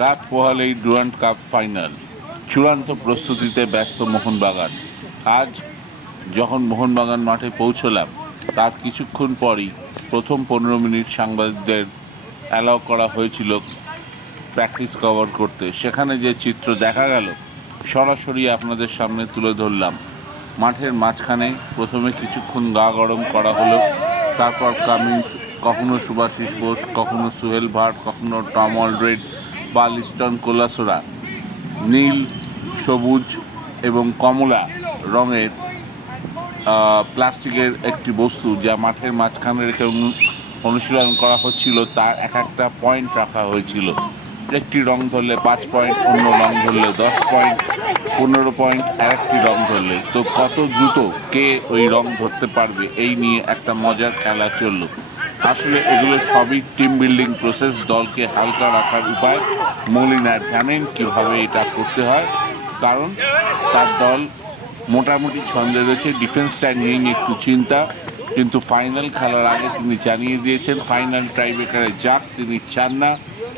রাত পোহালেই Durand cup final, চূড়ান্ত প্রস্তুতিতে ব্যস্ত মোহনবাগান। আজ যখন মোহনবাগান মাঠে পৌঁছলাম, তার কিছুক্ষণ পরই প্রথম 15 মিনিট সাংবাদিকদের অ্যালাউ করা হয়েছিল প্র্যাকটিস কভার করতে। সেখানে যে চিত্র দেখা গেল সরাসরি আপনাদের সামনে তুলে ধরলাম। মাঠের মাঝখানে প্রথমে কিছুক্ষণ গা গরম করা হলো, তারপর কামিন্স, কখনো সুভাশিস বোস, কখনো সুহেল ভাট, কখনো টম অলড্রেড বা লিস্টন কোলাসোরা নীল, সবুজ এবং কমলা রঙের প্লাস্টিকের একটি বস্তু যা মাঠের মাঝখানে রেখে অনুশীলন করা হচ্ছিল, তার এক একটা পয়েন্ট রাখা হয়েছিল। একটি রং ধরলে 5 পয়েন্ট, অন্য রং ধরলে 10 পয়েন্ট, 15 পয়েন্ট আরেকটি রং ধরলে। তো কত দ্রুত কে ওই রং ধরতে পারবে, এই নিয়ে একটা মজার খেলা চলল। আসলে এগুলো সবই টিম বিল্ডিং প্রসেস, দলকে হালকা রাখার উপায়। মলিনা জানেন কীভাবে এটা করতে হয়, কারণ তার দল মোটামুটি ছন্দে রয়েছে। ডিফেন্সটা নিয়েই একটু চিন্তা, কিন্তু ফাইনাল খেলার আগে তিনি জানিয়ে দিয়েছেন ফাইনাল টাইব্রেকারে যাক তিনি চান না,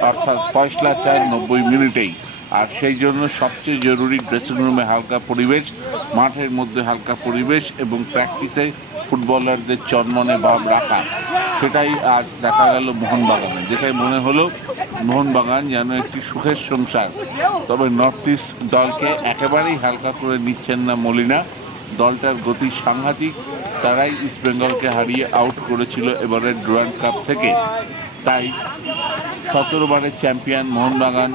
অর্থাৎ ফয়সলা চান 90 মিনিটেই। আর সেই জন্য সবচেয়ে জরুরি ড্রেসিং রুমে হালকা পরিবেশ, মাঠের মধ্যে হালকা পরিবেশ এবং প্র্যাকটিসে ফুটবলারদের চনমনে ভাব রাখা। সেটাই আজ দেখা গেল মোহনবাগানে। দেখে মনে হলো মোহনবাগান যেন একটি সুখের সংসার। তবে নর্থ ইস্ট দলকে একেবারেই হালকা করে নিচ্ছেন না মলিনা। দলটার গতি সাংঘাতিক, তারাই ইস্টবেঙ্গলকে হারিয়ে আউট করেছিল এবারের ডুরান্ড কাপ থেকে। তাই 17 বারের চ্যাম্পিয়ন মোহনবাগান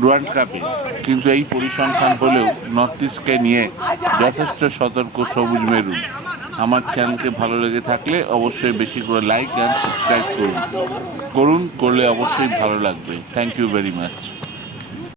ডুরান্ড কাপে, কিন্তু এই পরিসংখ্যান হলেও নর্থ ইস্টকে নিয়ে যথেষ্ট সতর্ক সবুজ মেরুন। আমার চ্যানেলকে ভালো লেগে থাকলে অবশ্যই বেশি করে লাইক অ্যান্ড সাবস্ক্রাইব করুন, করলে অবশ্যই ভালো লাগবে। Thank you very much.